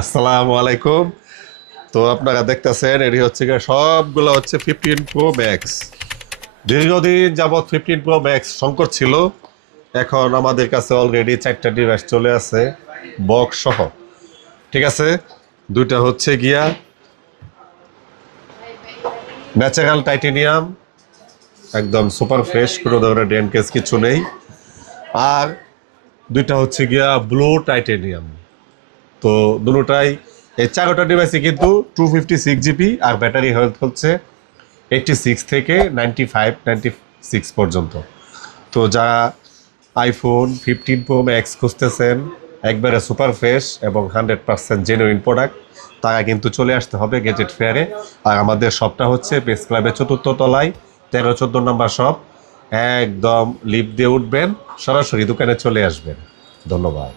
আসসালামু আলাইকুম। তো আপনারা দেখতেছেন এটি হচ্ছে সবগুলো হচ্ছে 15 প্রো ম্যাক্স। দীর্ঘদিন যাবৎ 15 প্রো ম্যাক্স সংকট ছিল, এখন আমাদের কাছে অলরেডি 4টা ডিভাইস চলে আছে বক্স সহ। ঠিক আছে, দুইটা হচ্ছে গিয়া ন্যাচারাল টাইটেনিয়াম, একদম সুপার ফ্রেশ, কোনো ধরনের ডেন্ট কেস কিছু নেই। আর দুইটা হচ্ছে গিয়া ব্লু টাইটেনিয়াম। তো দুটোটাই, এই 4টা ডিভাইসে কিন্তু 256 জিবি, আর ব্যাটারি হেলথ হচ্ছে 86 থেকে 95-96 পর্যন্ত। তো যারা আইফোন 15 প্রো ম্যাক্স খুঁজতেছেন, একবারে সুপার ফ্রেশ এবং 100% জেনুইন প্রোডাক্ট, তারা কিন্তু চলে আসতে হবে গ্যাজেট ফেয়ারে। আর আমাদের শপটা হচ্ছে প্রেস ক্লাবের 4র্থ তলায় 13-14 নম্বর শপ। একদম লিফট দিয়ে উঠবেন, সরাসরি দোকানে চলে আসবেন। ধন্যবাদ।